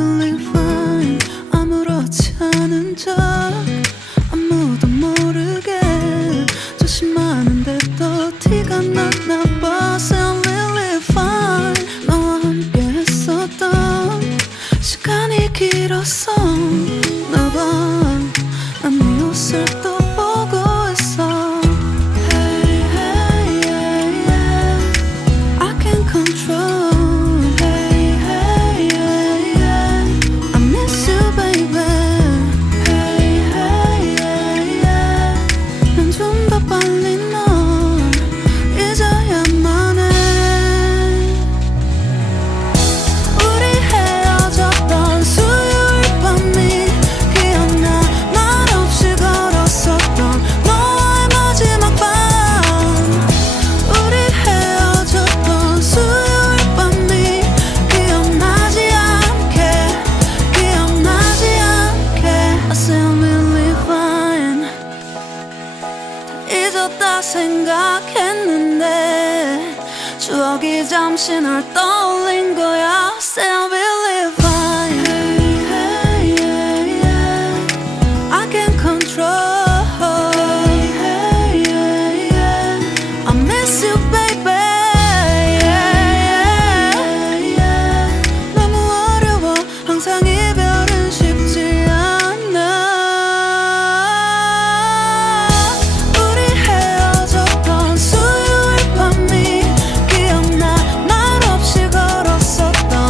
really fine. 아무렇지 않은 척 아무도 모르게 조심하는데 또 티가 났나 봐. Sound really fine. 너와 함께 했었던 시간이 길었어 나 봐. 난 네 옷을 또 보고 있어. Hey, hey, yeah, yeah. I can't control. Hey, hey, yeah, yeah. I miss you, baby. Hey, hey, yeah, yeah. 난 좀 더 빨리 널 잊어야만 해. 우리 헤어졌던 수요일 밤이 기억나. 말없이 걸었었던 너와의 마지막 밤. 우리 헤어졌던 수요일 밤이 기억나지 않게 I sound really fine. 잊었다 생각했는데 추억이 잠시 널 떠올린 거야. Sound really fine. Hey, hey, yeah, yeah. I can't control. Hey, hey, yeah, yeah. I miss you, baby. Yeah, yeah, yeah. 너무 어려워. 항상 이별은 쉽지 않아. 우리 헤어졌던 수요일 밤이 기억나. 말없이 걸었었던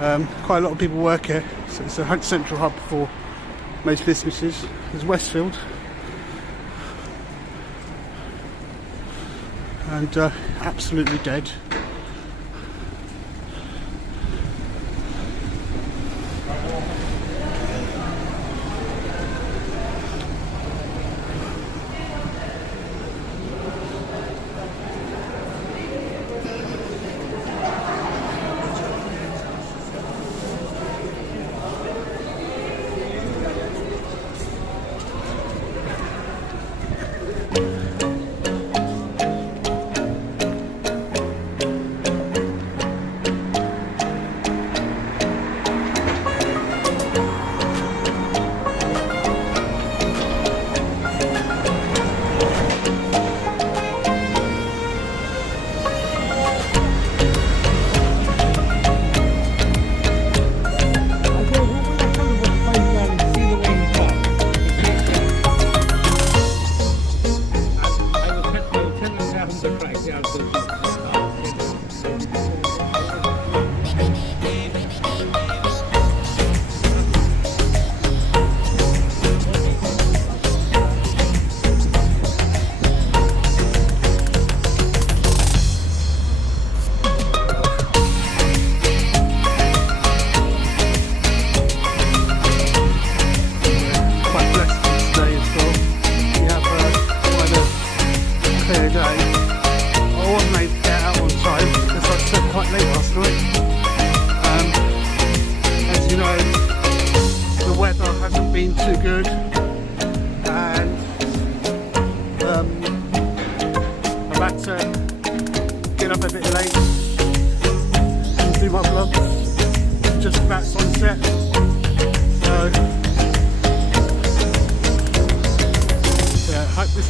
Quite a lot of people work here, so it's a central hub for most businesses. There's Westfield, and absolutely dead.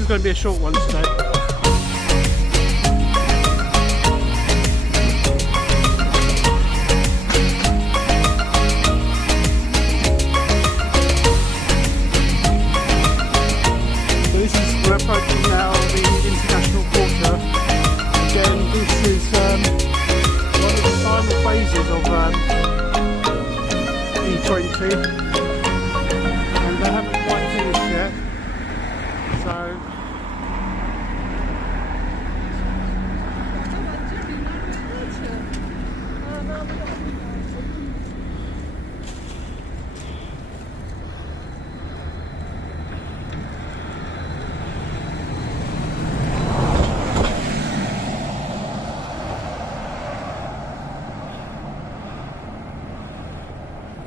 Going to be a short one today. So we're approaching now the international quarter. Again, this is one of the final phases of E20, and they haven't quite finished yet. So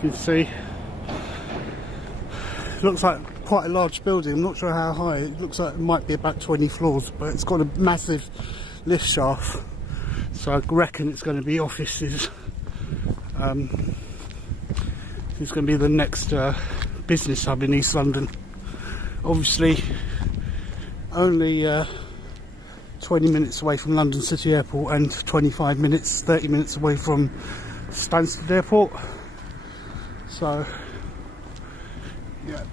you can see, looks like quite a large building. I'm not sure how high. It looks like it might be about 20 floors, but it's got a massive lift shaft, so I reckon it's going to be offices. It's going to be the next business hub in East London. Obviously only 20 minutes away from London City Airport and 30 minutes away from Stansted Airport. So yeah.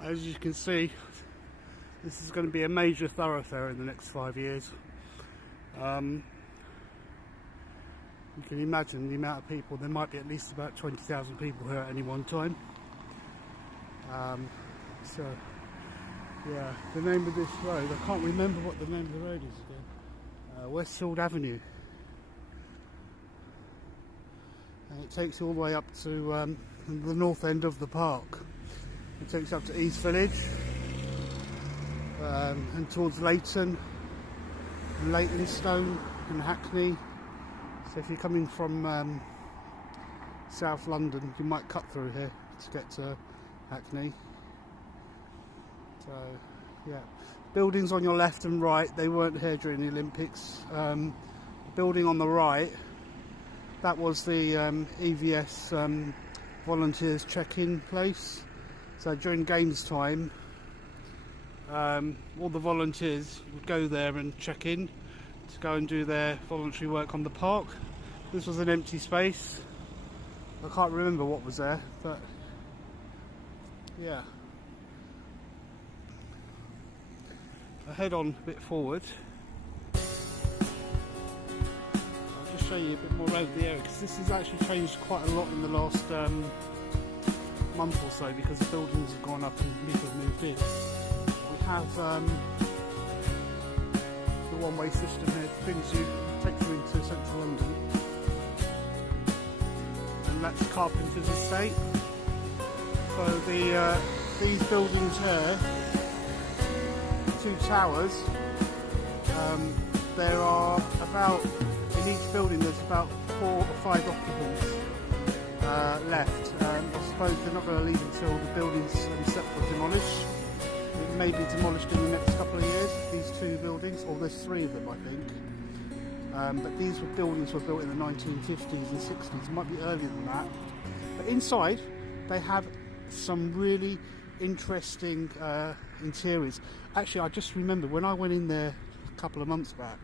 As you can see, this is going to be a major thoroughfare in the next 5 years. You can imagine the amount of people. There might be at least about 20,000 people here at any one time. So, yeah, the name of this road, I can't remember what the name of the road is again. Westfield Avenue. And it takes you all the way up to the north end of the park. It takes you up to East Village and towards Leighton, and Leytonstone and Hackney. So if you're coming from South London, you might cut through here to get to Hackney. So yeah, buildings on your left and right, they weren't here during the Olympics. Building on the right, that was the EVS volunteers check-in place. So during games time, all the volunteers would go there and check in to go and do their voluntary work on the park. This was an empty space. I can't remember what was there, but yeah. I head on a bit forward. I'll just show you a bit more over the area, because this has actually changed quite a lot in the last month or so, because the buildings have gone up and people have moved in. We have the one-way system here, takes you into central London, and that's Carpenter's estate. So these buildings here, 2 towers, there are about, in each building there's about 4 or 5 occupants left. I suppose they're not going to leave until the buildings themselves are demolished. It may be demolished in the next couple of years, these 2 buildings, or there's 3 of them I think. But these buildings were built in the 1950s and 60s, it might be earlier than that. But inside they have some really interesting interiors. Actually, I just remember when I went in there a couple of months back,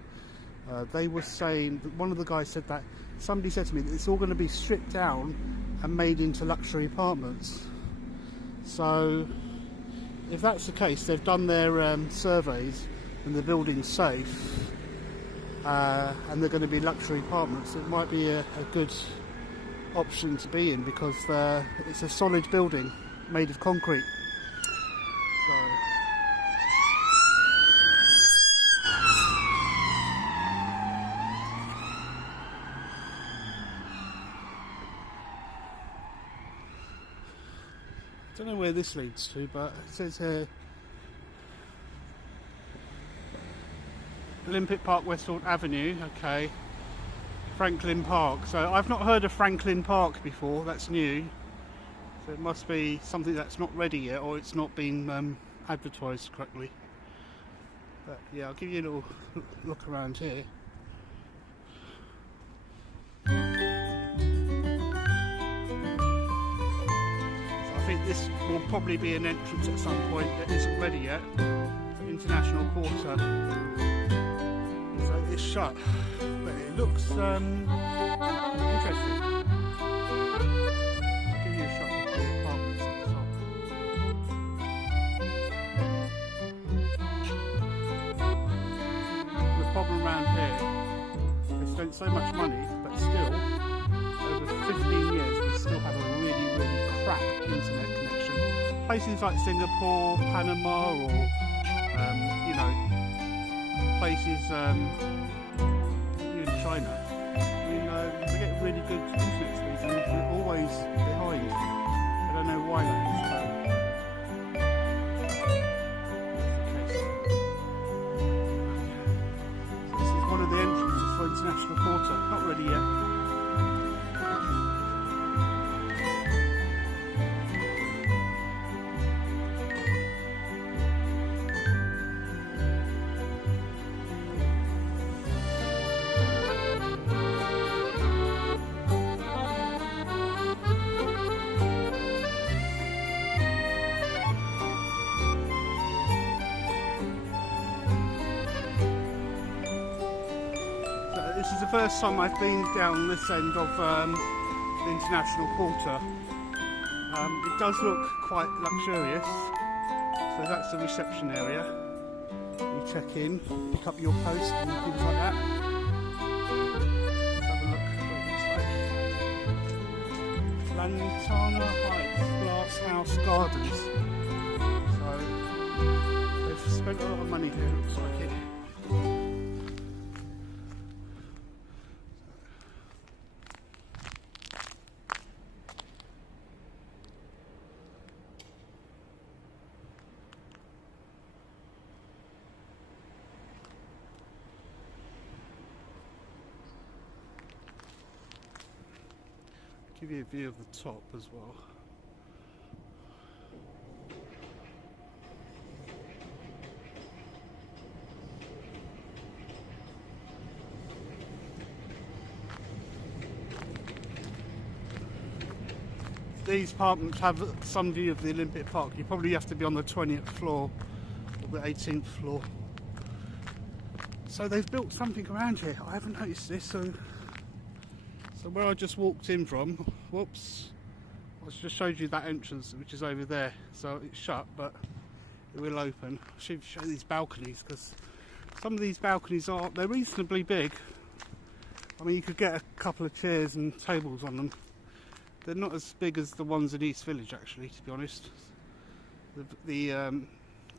they were saying, one of the guys said that somebody said to me that it's all going to be stripped down and made into luxury apartments. So if that's the case, they've done their surveys and the building's safe, and they're going to be luxury apartments. It might be a good option to be in, because it's a solid building made of concrete. So I don't know where this leads to, but it says here Olympic Park, Westfield Avenue. Okay, Franklin Park. So I've not heard of Franklin Park before, that's new. So it must be something that's not ready yet, or it's not been advertised correctly. But yeah, I'll give you a little look around here. So I think this will probably be an entrance at some point that isn't ready yet. International Quarter. So it's shut, but it looks interesting. I'll give you a shot of the apartments at the top. The problem around here, they spent so much money, but still, over 15 years, we still have a really, really crap internet connection. Places like Singapore, Panama, or places in China, we get really good internet speeds, and we're always behind. I don't know why that is, but that's the case. So this is one of the entrances for International Quarter, not ready yet. This is the first time I've been down this end of the International Quarter. It does look quite luxurious. So that's the reception area. You check in, pick up your post and things like that. Let's have a look what it looks like. Lantana Heights Glass House Gardens. They've spent a lot of money here, looks like it. Give you a view of the top as well. These apartments have some view of the Olympic Park. You probably have to be on the 20th floor or the 18th floor. So they've built something around here. I haven't noticed this. So where I just walked in from, whoops, I just showed you that entrance which is over there. So it's shut, but it will open. I should show these balconies because some of these balconies they're reasonably big. I mean, you could get a couple of chairs and tables on them. They're not as big as the ones in East Village, actually, to be honest. The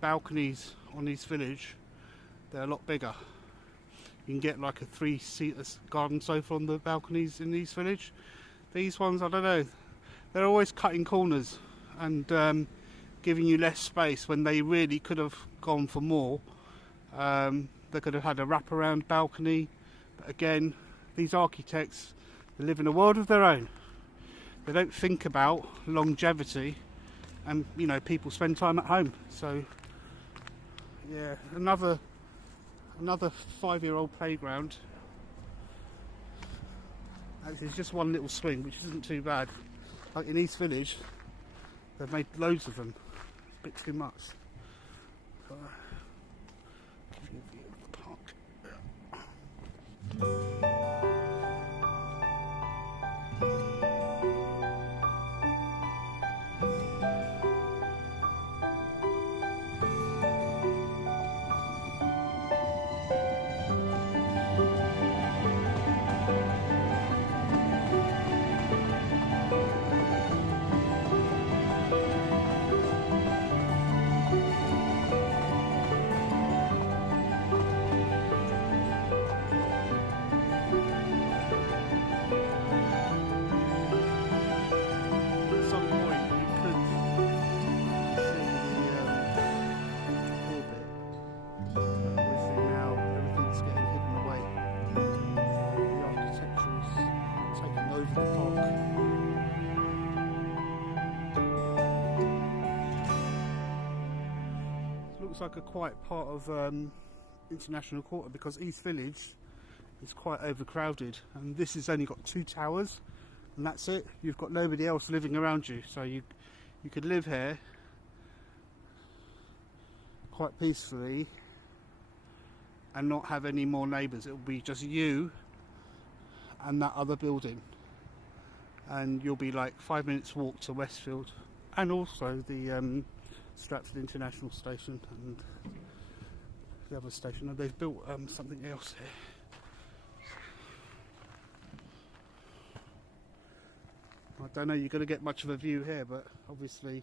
balconies on East Village, they're a lot bigger. You can get like a 3-seater garden sofa on the balconies in East Village. These ones, I don't know, they're always cutting corners and giving you less space when they really could have gone for more. They could have had a wraparound balcony, but again, these architects, they live in a world of their own. They don't think about longevity, and you know, people spend time at home. So yeah, another 5-year-old playground. Actually, it's just one little swing, which isn't too bad. Like in East Village, they've made loads of them. It's a bit too much. So, give you a view of the park. Looks like a quiet part of International Quarter because East Village is quite overcrowded, and this has only got 2 towers and that's it. You've got nobody else living around you, so you could live here quite peacefully and not have any more neighbours. It will be just you and that other building, and you'll be like 5 minutes walk to Westfield and also the Stratford International Station and the other station. And they've built something else here. I don't know, you're going to get much of a view here, but obviously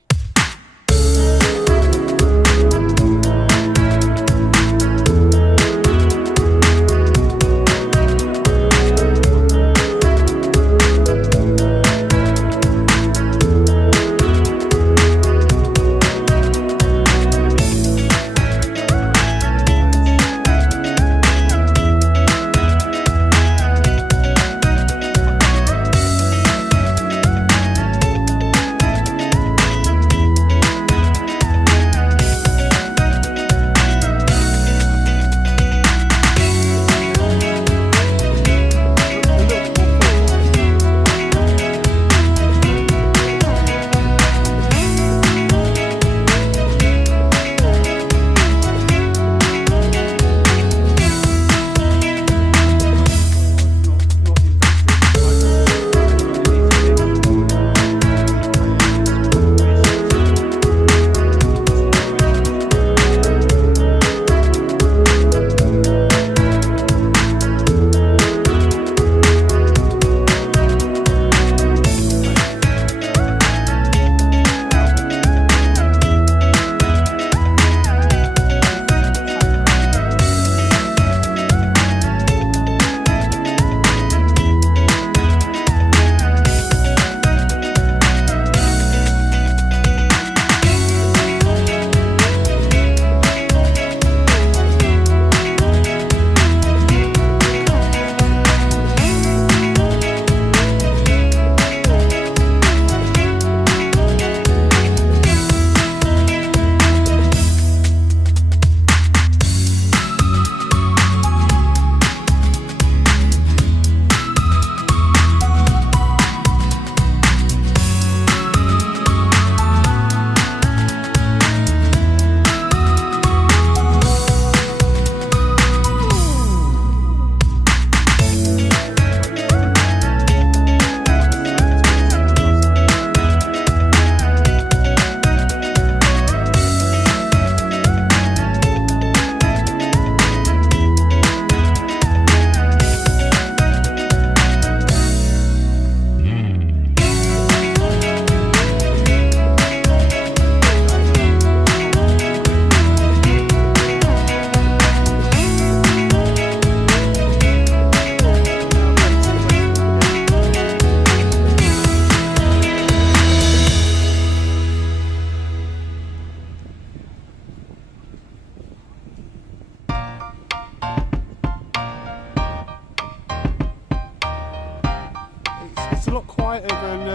a lot quieter than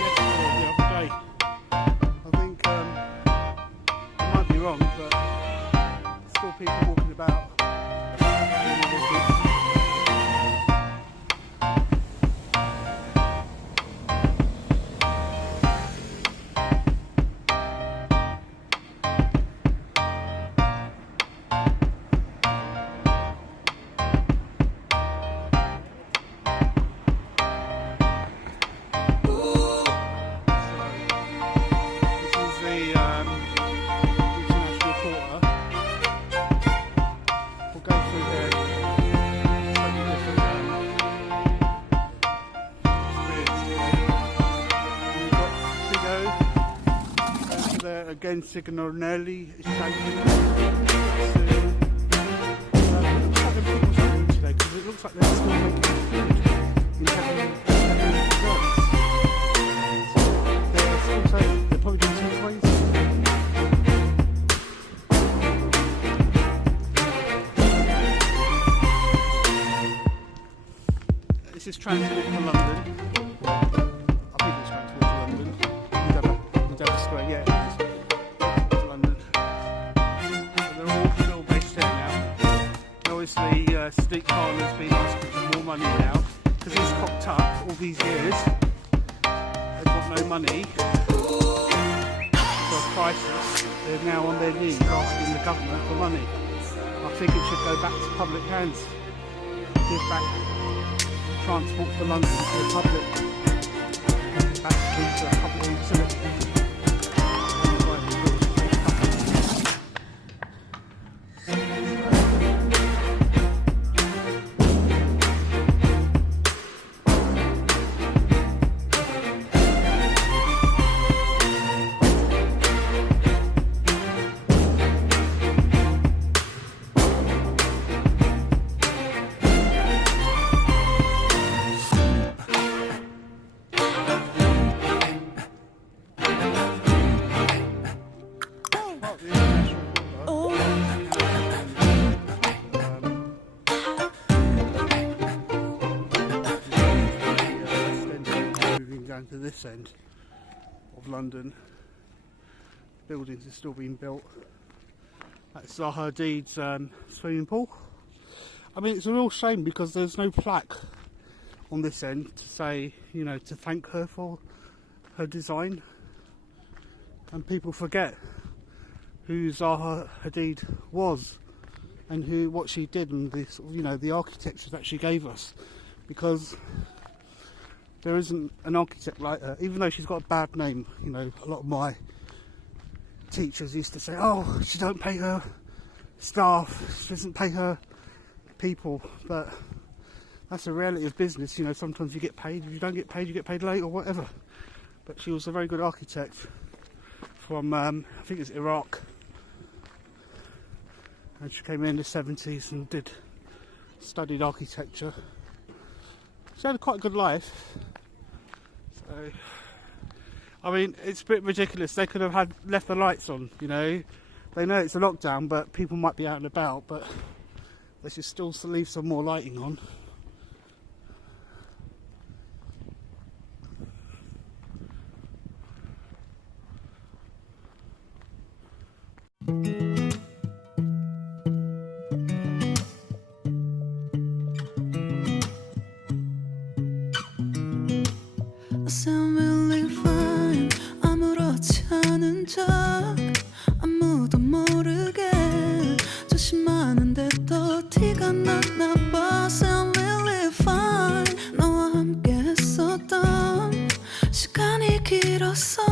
yesterday, the other day. I think I might be wrong, but still people walking about. Again, Signorelli is shaking. Today because it looks like they're still making food in heavy desserts. They're probably doing some crazy. This is Transport for London. I think it's Transport for London. Endeavour Square, yeah. Obviously, Steve Carter's been asking for more money now because he's cocked up all these years. They've got no money for a crisis. They're now on their knees asking the government for money. I think it should go back to public hands. Give back Transport for London to the public. Back to a public utility. Down to this end of London, buildings are still being built. That's Zaha Hadid's swimming pool. I mean, it's a real shame because there's no plaque on this end to say, you know, to thank her for her design, and people forget who Zaha Hadid was and what she did and this, you know, the architecture that she gave us, because there isn't an architect like her, even though she's got a bad name. You know, a lot of my teachers used to say, oh, she don't pay her staff, she doesn't pay her people, but that's the reality of business. You know, sometimes you get paid, if you don't get paid, you get paid late or whatever. But she was a very good architect from, I think it's Iraq, and she came in the 70s and studied architecture. She had quite a good life. So, I mean, it's a bit ridiculous. They could have left the lights on, you know. They know it's a lockdown, but people might be out and about, but they should still leave some more lighting on. sound really fine. 아무렇지 않은 척 아무도 모르게 조심하는데 또 티가 났나 봐. Sound really fine. 너와 함께 했었던 시간이 길었어.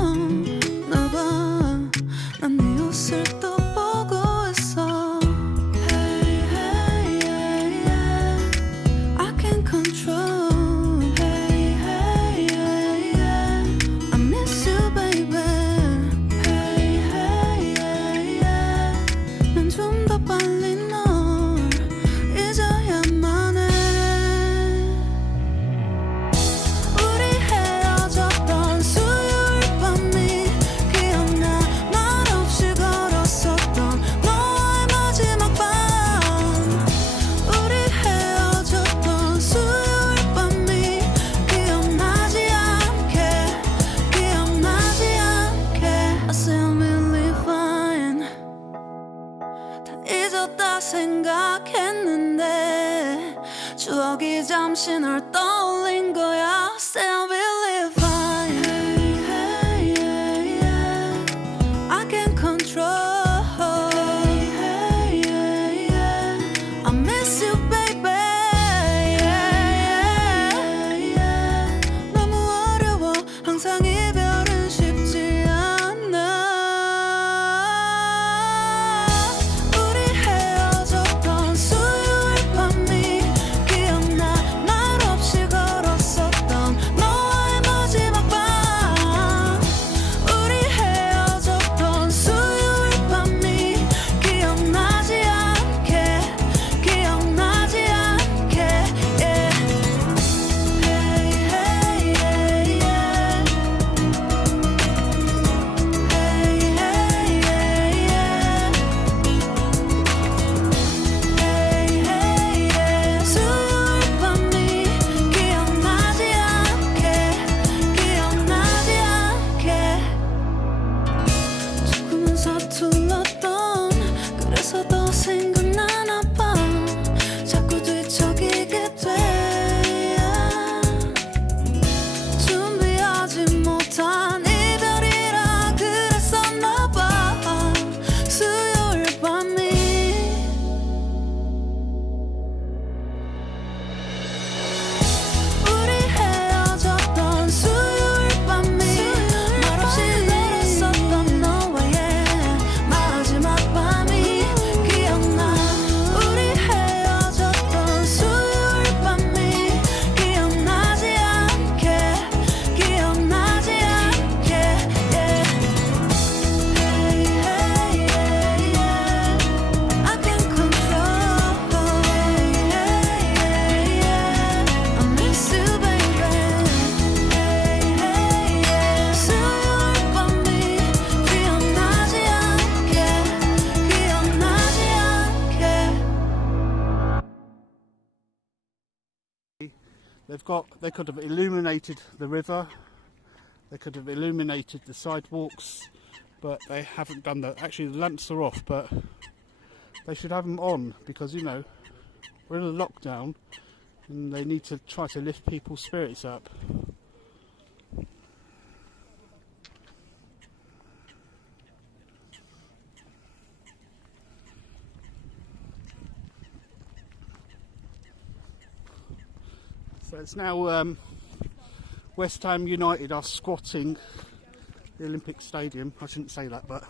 나 봐, 난 네 옷을 또 보고 있어. Hey, hey, yeah, yeah. I can't control. Hey, hey, yeah, yeah. I miss you, baby. Hey, 잠시 널 떠올린 거야. Say I believe fine. Hey, hey, yeah. I can't control. Hey, hey, yeah. I miss you, baby. Yeah, yeah, yeah. 너무 어려워. 항상 이별은 쉽지 않아. 우리 헤어졌던 수요일 밤이 기억나. 말 없이 걸었었던 너와의 마지막 밤. 우리 헤어졌던 수요일 밤이 기억나지 않게, 기억나지 않게. Yeah. Hey, hey, yeah, yeah. Hey, hey, yeah, yeah. Hey, hey, yeah. 수요일 밤이 기억나지 않게, 기억나지 않게. 조금은 서툴렀던 그래서 더 생각나나 봐. 자꾸 뒤척이게 돼. 준비하지 못한 이별이라 그랬었나 봐. 수요일 밤이 우리 헤어졌던 수요일 밤이 말없이 걸었었던 너와의 마지막 밤이 기억나. 우리 헤어졌던 수요일 밤이 기억나지 않게, 기억나지 않게. Yeah. Hey, hey, yeah, yeah. I can't control. Hey, hey, yeah. I miss you, baby. Hey, hey, yeah. 수요일 밤이 기억나지 않게, 기억나지 않게. They could have illuminated the river, they could have illuminated the sidewalks, but they haven't done that. Actually, the lamps are off, but they should have them on because, you know, we're in a lockdown and they need to try to lift people's spirits up. So it's now West Ham United are squatting the Olympic Stadium. I shouldn't say that, but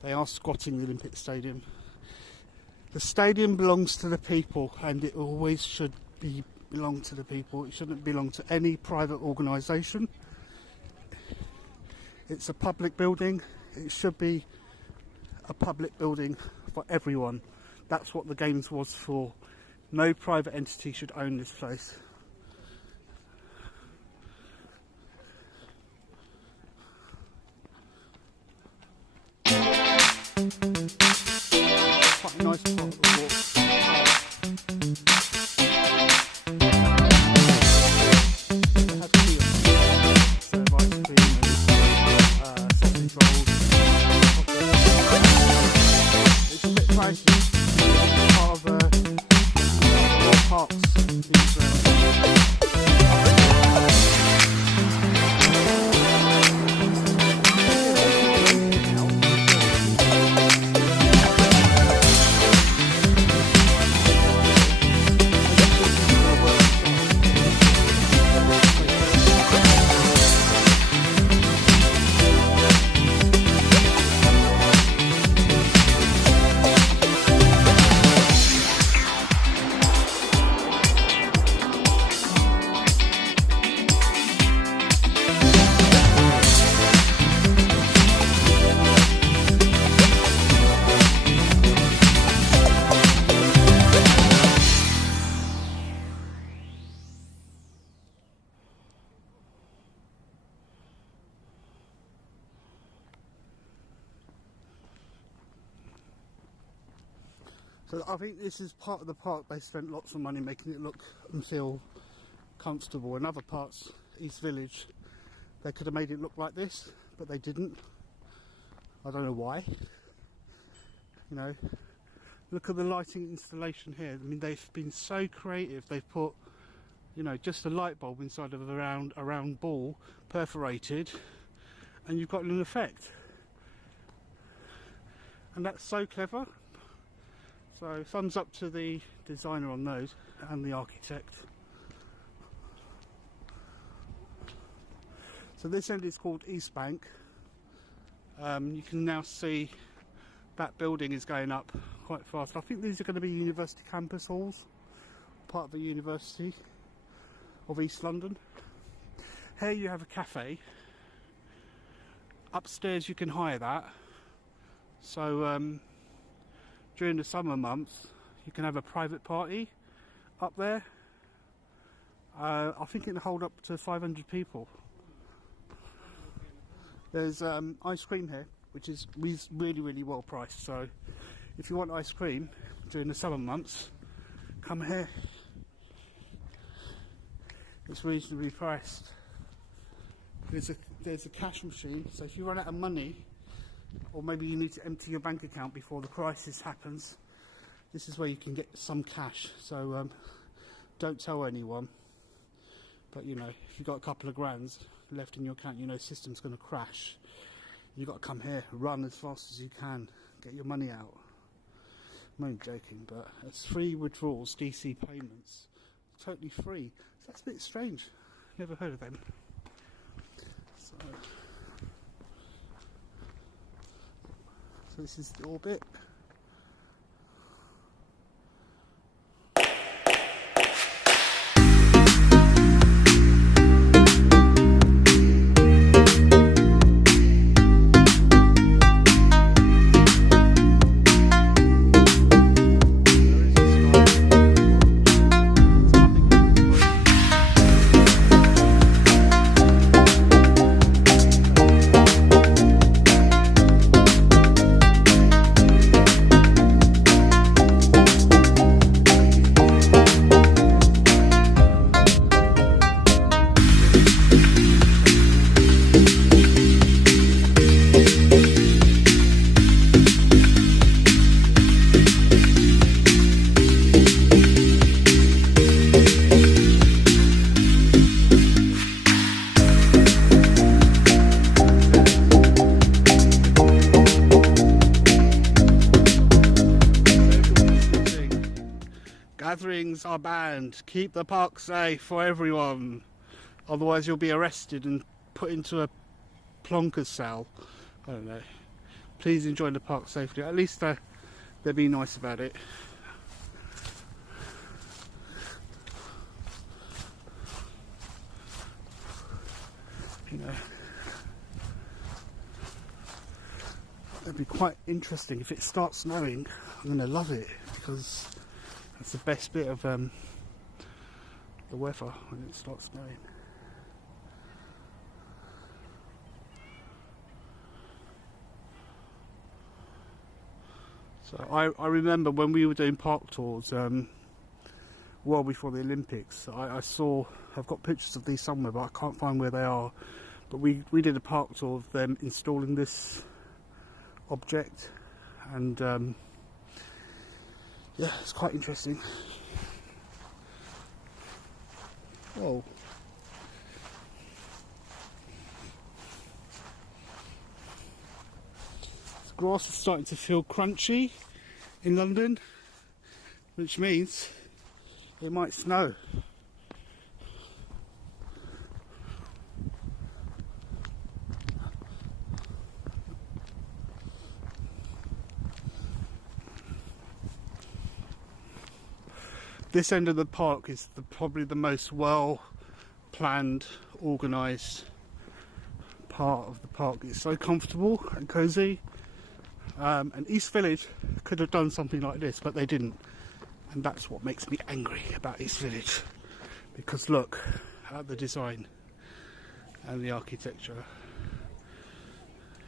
they are squatting the Olympic Stadium. The stadium belongs to the people, and it always should belong to the people. It shouldn't belong to any private organisation. It's a public building. It should be a public building for everyone. That's what the Games was for. No private entity should own this place. Quite a nice part of the walk. They have kiosks, serve ice cream and sausage rolls. It's a bit pricey. It's part of more parks. So I think this is part of the park they spent lots of money making it look and feel comfortable. In other parts, East Village, they could have made it look like this, but they didn't. I don't know why. You know, look at the lighting installation here. I mean, they've been so creative. They've put You know, just a light bulb inside of a round ball, perforated, and you've got an effect. And that's so clever. So thumbs up to the designer on those and the architect. So this end is called East Bank. You can now see that building is going up quite fast. I think these are going to be university campus halls, part of the University of East London. Here you have a cafe. Upstairs you can hire that. So during the summer months you can have a private party up there. I think it can hold up to 500 people. There's ice cream here, which is really well priced. So if you want ice cream during the summer months, come here. It's reasonably priced. There's a cash machine, so if you run out of money, or maybe you need to empty your bank account before the crisis happens, this is where you can get some cash. So don't tell anyone, but you know, if you've got a couple of grands left in your account, you know system's going to crash. You've got to come here, run as fast as you can, get your money out. I'm only joking, but it's free withdrawals, DC payments, totally free. So that's a bit strange. Never heard of them. So this is the orbit. Gatherings are banned. Keep the park safe for everyone. Otherwise you'll be arrested and put into a plonker's cell. I don't know. Please enjoy the park safely. At least they'll be nice about it. You know, it'd be quite interesting if it starts snowing. I'm going to love it, because that's the best bit of the weather, when it starts snowing. So I remember when we were doing park tours well before the Olympics, I've got pictures of these somewhere, but I can't find where they are. But we did a park tour of them installing this object, and yeah, it's quite interesting. Whoa. The grass is starting to feel crunchy in London, which means it might snow. This end of the park is probably the most well planned, organised part of the park. It's so comfortable and cosy, and East Village could have done something like this, but they didn't, and that's what makes me angry about East Village, because look at the design and the architecture,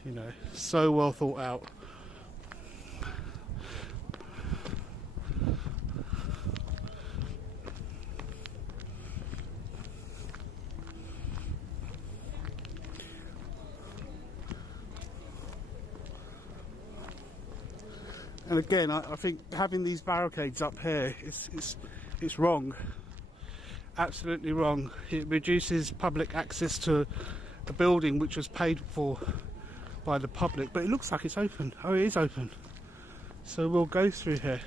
you know, so well thought out. And again, I think having these barricades up here, it's wrong. absolutely wrong. It reduces public access to a building which was paid for by the public, but it looks like it's open. Oh, it is open. So we'll go through here.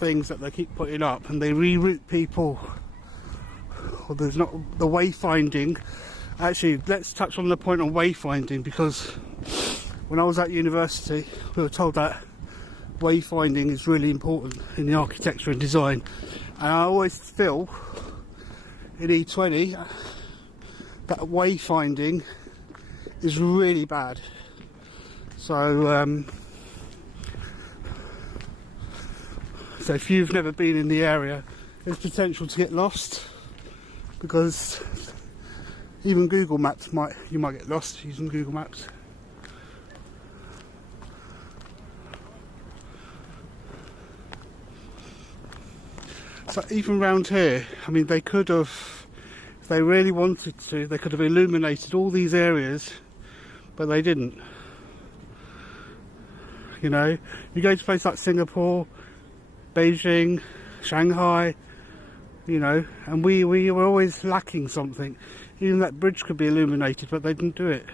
things that they keep putting up, and they reroute people, or there's not the wayfinding. Actually, let's touch on the point on wayfinding, because when I was at university, we were told that wayfinding is really important in the architecture and design, and I always feel in E20 that wayfinding is really bad. So so if you've never been in the area, there's potential to get lost, because even Google Maps you might get lost using Google Maps. So even round here, I mean, they could have, if they really wanted to, they could have illuminated all these areas, but they didn't. You know, you go to places like Singapore, Beijing, Shanghai, you know, and we were always lacking something. Even that bridge could be illuminated, but they didn't do it.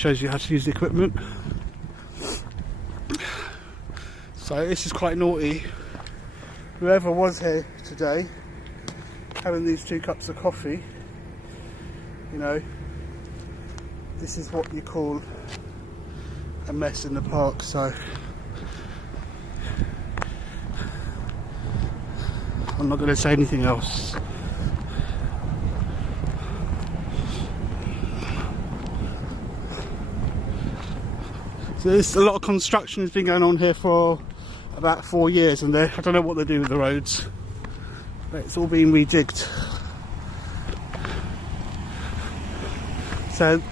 shows you how to use the equipment. So this is quite naughty. Whoever was here today having these 2 cups of coffee, you know, this is what you call a mess in the park. So I'm not going to say anything else. So there's a lot of construction has been going on here for about 4 years, and I don't know what they do with the roads, but it's all been redigged. So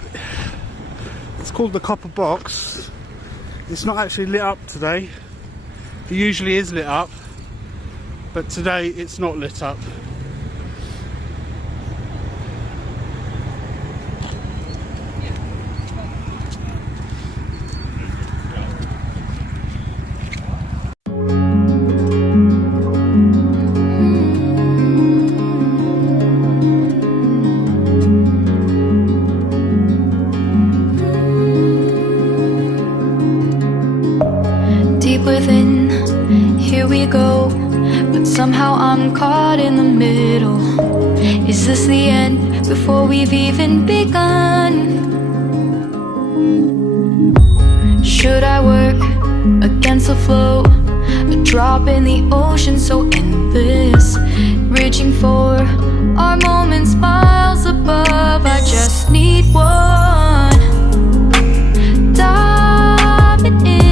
it's called the Copper Box. It's not actually lit up today. It usually is lit up, but today it's not lit up. Within, here we go, but somehow I'm caught in the middle. Is this the end before we've even begun? Should I work against the flow? A drop in the ocean so endless, reaching for our moments miles above. I just need one. Diving in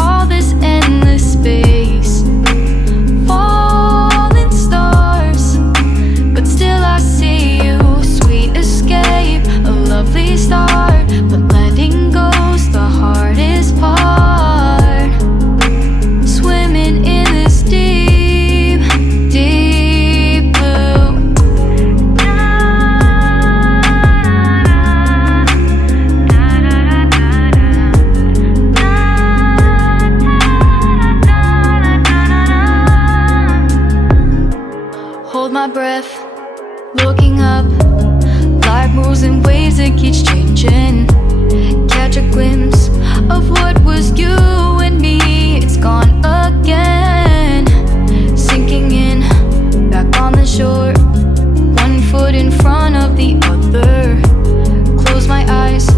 all this endless space, falling stars, but still I see you. Sweet escape, a lovely start, but letting go's the hardest part. Swimming in this deep, deep blue. Hold my breath, looking up. Life moves in waves that keeps changing. Catch a glimpse of what was you and me. It's gone again. Sinking in, back on the shore. One foot in front of the other. Close my eyes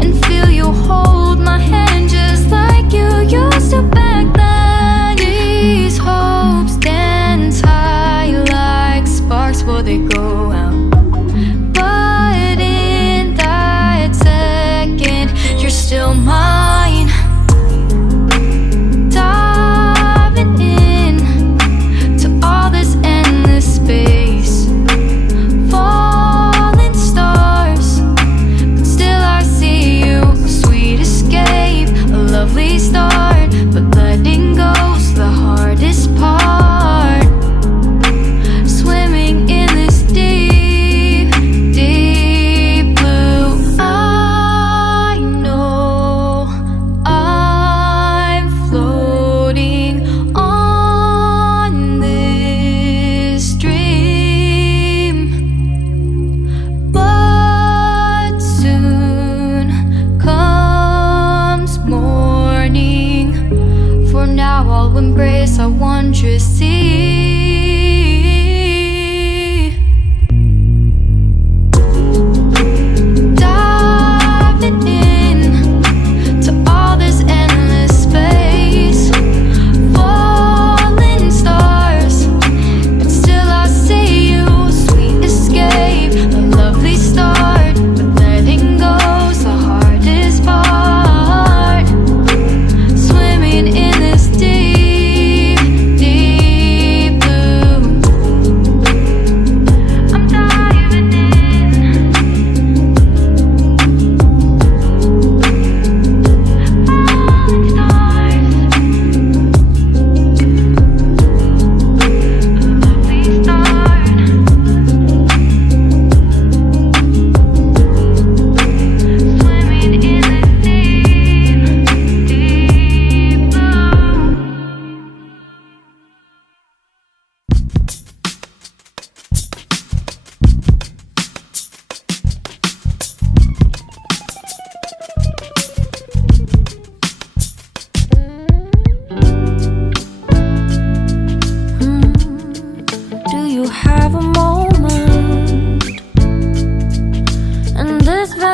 and feel you hold my hand just like you used to back then. These hopes dance high like sparks before they go out. But in that second, you're still mine. Diving in to all this endless space, falling stars, but still I see you. A sweet escape, a lovely start, but letting go's the hardest part. Swimming in this deep, deep blue. I know I'm floating on this dream, but soon comes morning. For now I'll embrace our wondrous sea. Diving in to all this endless space, falling stars, but still I see you. Sweet escape, a lovely start, but letting go's the hardest part. Swimming in this deep, deep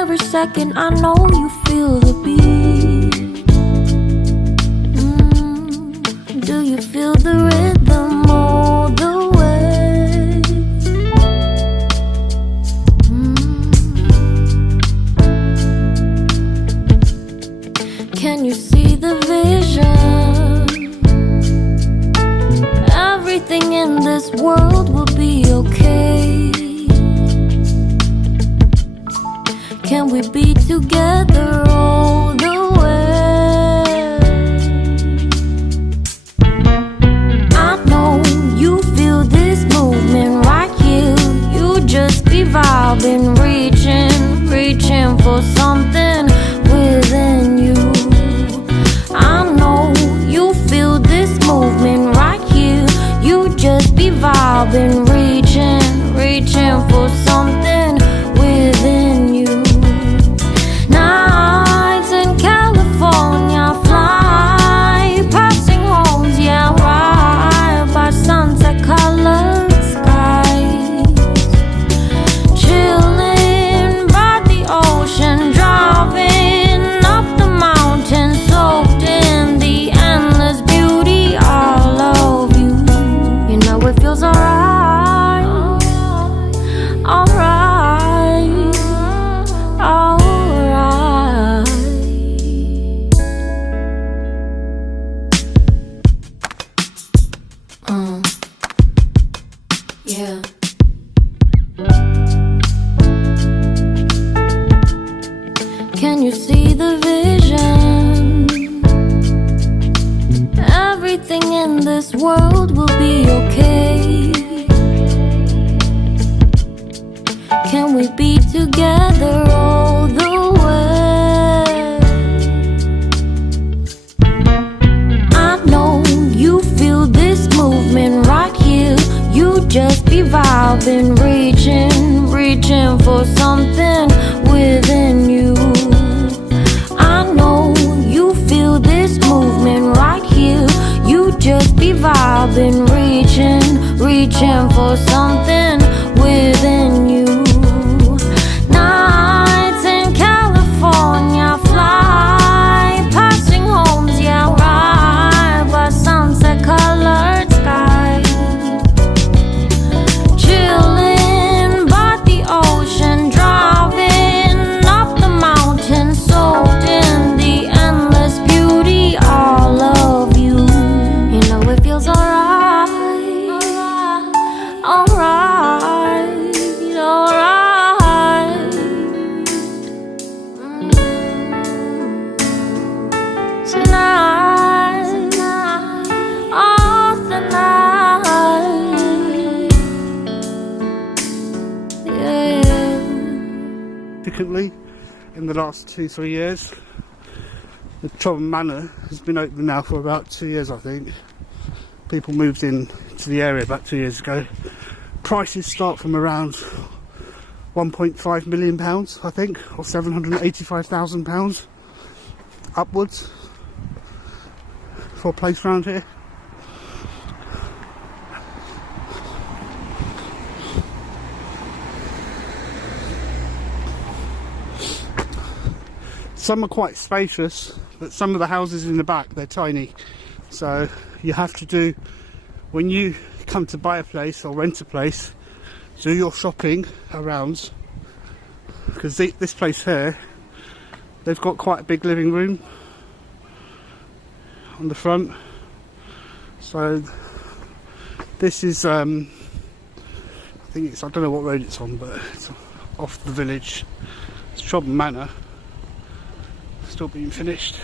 every second I know you feel the beat. Do you feel the rhythm all the way? Can you see the vision? Everything in this world will be okay. Can we be together all the way? I know you feel this movement right here. You just be vibing, reaching for something within you. I know you feel this movement right here. You just be vibing, reaching for something within you. Nights in California, fly passing homes, yeah, right by sunset colored skies. Chilling by the ocean, driving up the mountain, soaked in the endless beauty all of you. You know it feels alright, alright, alright. Yeah. Can you see the vision? Everything in this world will be okay. Can we be together all the way? I know you feel this movement right here. You just be vibing, reaching for something within you. I know you feel this movement right here. You just be vibing, reaching for something within you. Nights in California, fly passing homes, yeah, right by sunset colored skies. Chilling by the ocean, driving up the mountain, soaked in the endless beauty all of you. You know it feels alright, alright, alright. Tonight, oh tonight, yeah. Significantly, in the last 2-3 years, the Trom Manor has been open now for about 2 years, I think. People moved in to the area about 2 years ago. Prices start from around £1.5 million, I think, or £785,000 upwards for a place around here. Some are quite spacious, but some of the houses in the back, they're tiny. So you have to do, when you come to buy a place or rent a place, do your shopping around, because this place here, they've got quite a big living room on the front. So this is I think it's, I don't know what road it's on, but it's off the village. It's Trom Manor, still being finished.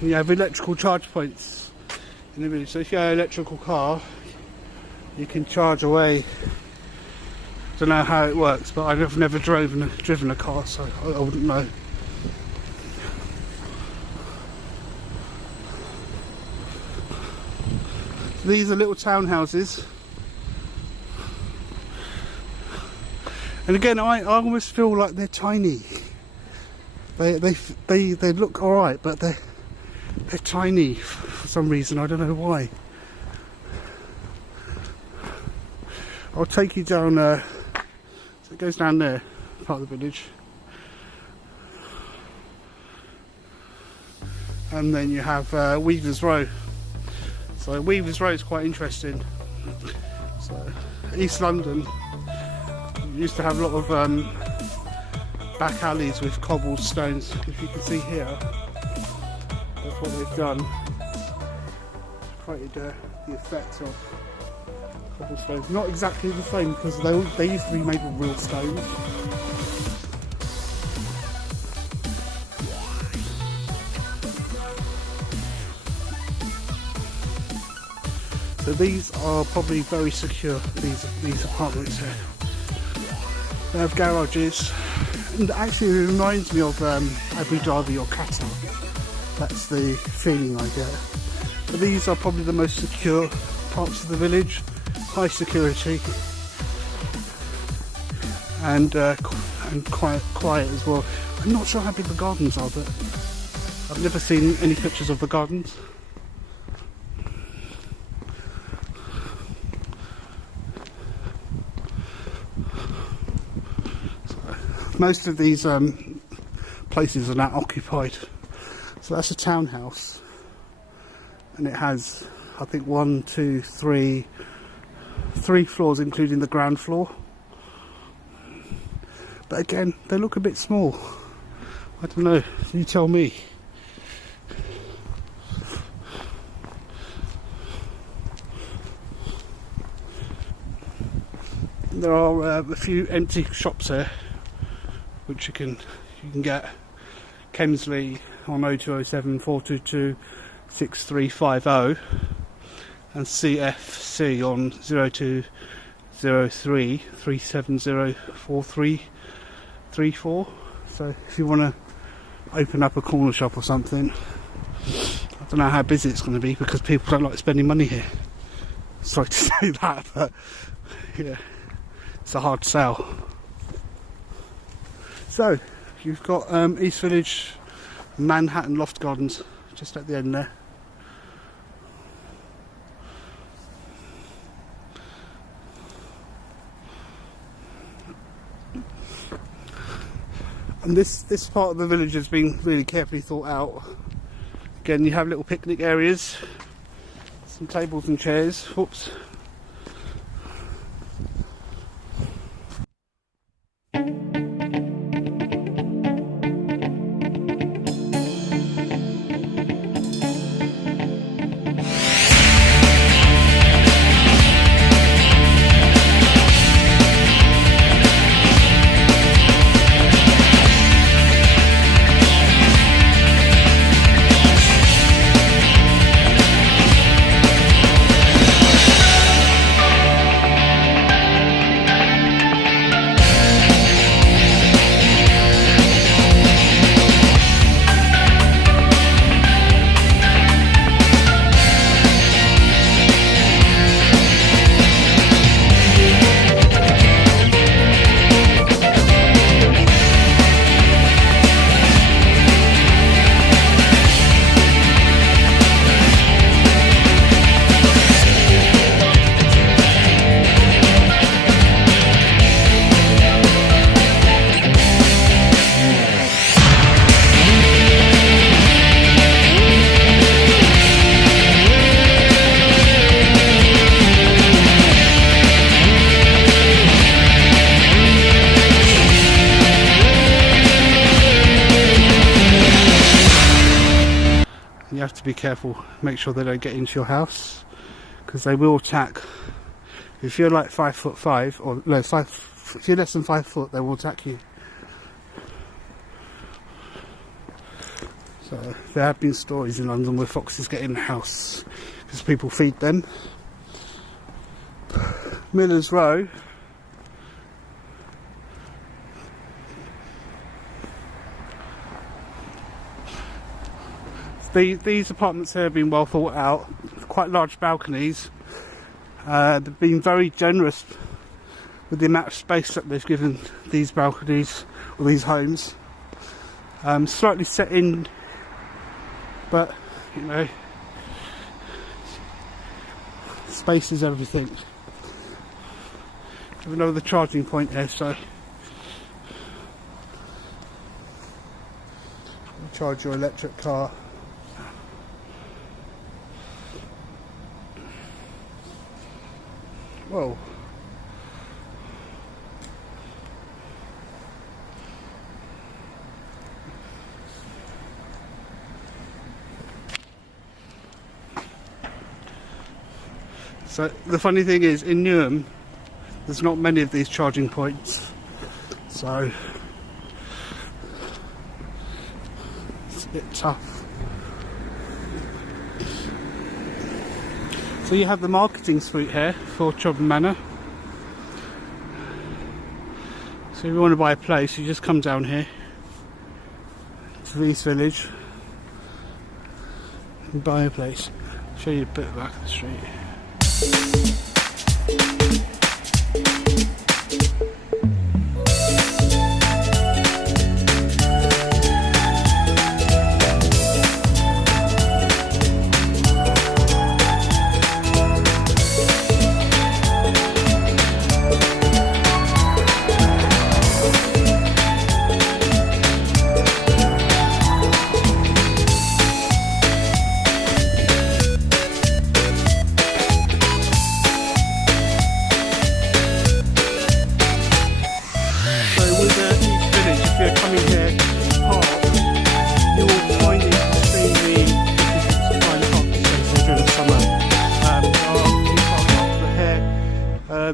And you have electrical charge points in the village, so if you have an electrical car, you can charge away. Don't know how it works, but I've never driven a car, so I wouldn't know. These are little townhouses, and again, I almost feel like they're tiny. They look all right, but they're tiny for some reason. I don't know why. I'll take you down. There's So it goes down there, part of the village. And then you have Weavers Row. So Weavers Row is quite interesting. So East London used to have a lot of back alleys with cobblestones. If you can see here, that's what they've done. Created the effect of cobblestones. Not exactly the same because they used to be made of real stones. So these are probably very secure, these apartments here. They have garages, and actually it reminds me of Abu Dhabi or Qatar. That's the feeling I get. But these are probably the most secure parts of the village, high security, and quiet as well. I'm not sure how big the gardens are, but I've never seen any pictures of the gardens. Most of these places are now occupied. So that's a townhouse, and it has, I think, 1, 2, 3 floors, including the ground floor. But again, they look a bit small. I don't know, you tell me. There are a few empty shops here, which you can get. Kemsley on 0207 422 6350 and CFC on 0203 370 4334. So if you want to open up a corner shop or something, I don't know how busy it's going to be because people don't like spending money here. Sorry to say that, but yeah, it's a hard sell. So you've got East Village, Manhattan Loft Gardens just at the end there. And this part of the village has been really carefully thought out. Again, you have little picnic areas, some tables and chairs. Whoops. You have to be careful, make sure they don't get into your house, because they will attack. If you're like 5'5", or no, if you're less than 5 foot, they will attack you. So there have been stories in London where foxes get in the house because people feed them. Miller's Row. These apartments here have been well thought out, quite large balconies. They've been very generous with the amount of space that they've given these balconies or these homes. Slightly set in, but you know, space is everything. Have another charging point here, so charge your electric car. Whoa. So the funny thing is, in Newham, there's not many of these charging points, so it's a bit tough. So you have the marketing suite here for Chobham Manor. So if you want to buy a place, you just come down here to the East Village and buy a place. I'll show you a bit back of the street.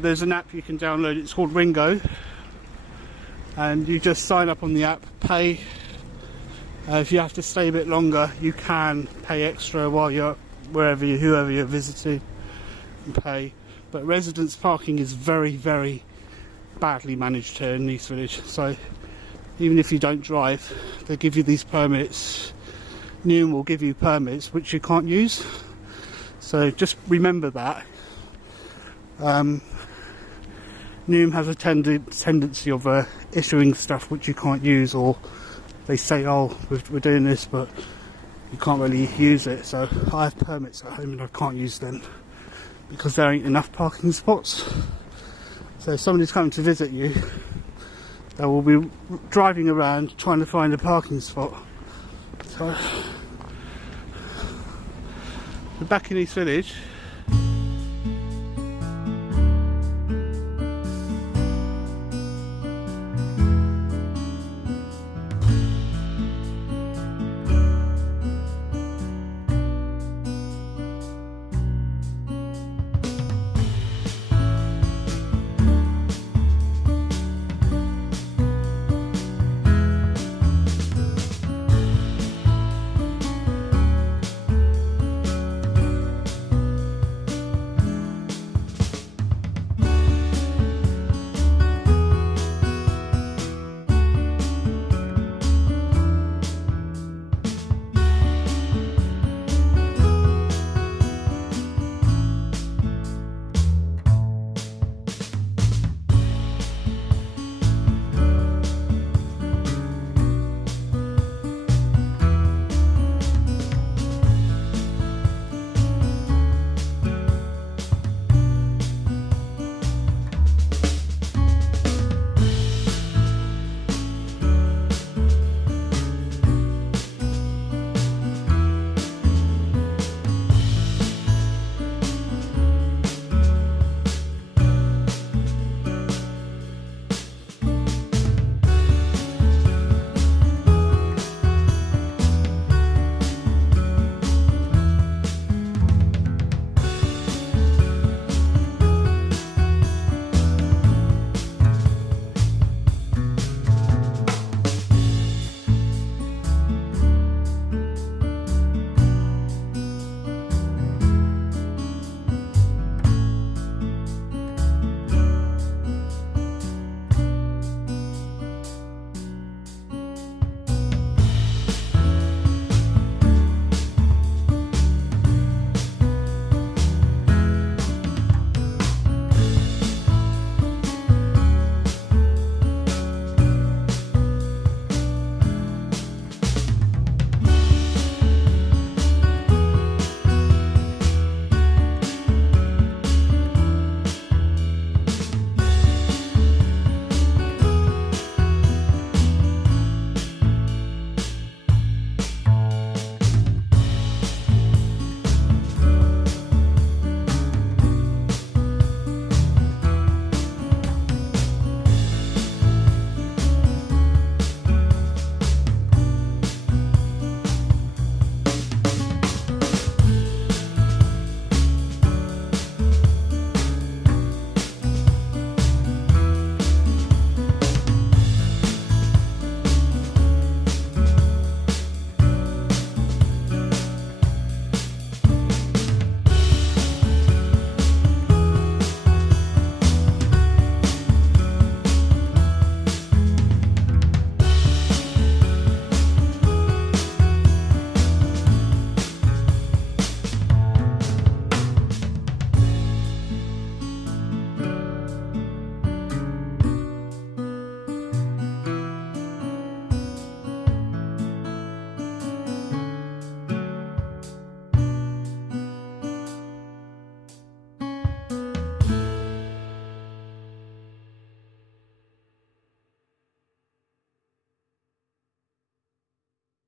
There's an app you can download, it's called Ringo, and you just sign up on the app, pay. If you have to stay a bit longer, you can pay extra while you're whoever you're visiting, and pay. But residence parking is very, very badly managed here in East Village, so even if you don't drive, they give you these permits. Newham will give you permits which you can't use, so just remember that. Newham has a tendency of issuing stuff which you can't use, or they say, oh, we're doing this, but you can't really use it. So I have permits at home and I can't use them because there ain't enough parking spots. So if somebody's coming to visit you, they will be driving around trying to find a parking spot. So we're back in East Village.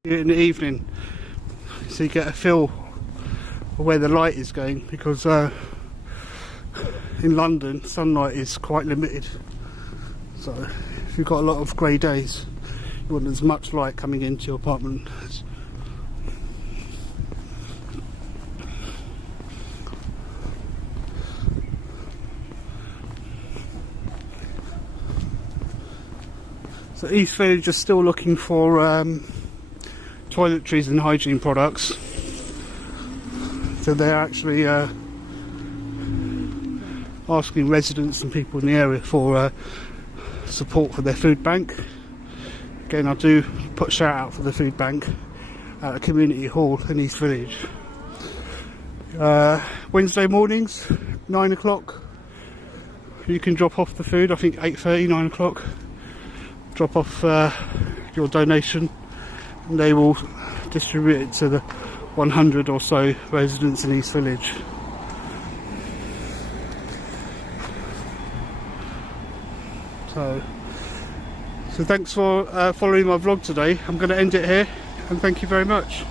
in the evening, so you get a feel of where the light is going, because in London sunlight is quite limited, so if you've got a lot of grey days you want as much light coming into your apartment. So East Village is still looking for toiletries and hygiene products. So they're actually asking residents and people in the area for support for their food bank. Again, I do put a shout out for the food bank at a community hall in East Village. Wednesday mornings, 9 o'clock, you can drop off the food. I think 8:30, 9 o'clock. Drop off your donation, and they will distribute it to the 100 or so residents in East Village. So thanks for following my vlog today. I'm going to end it here, and thank you very much.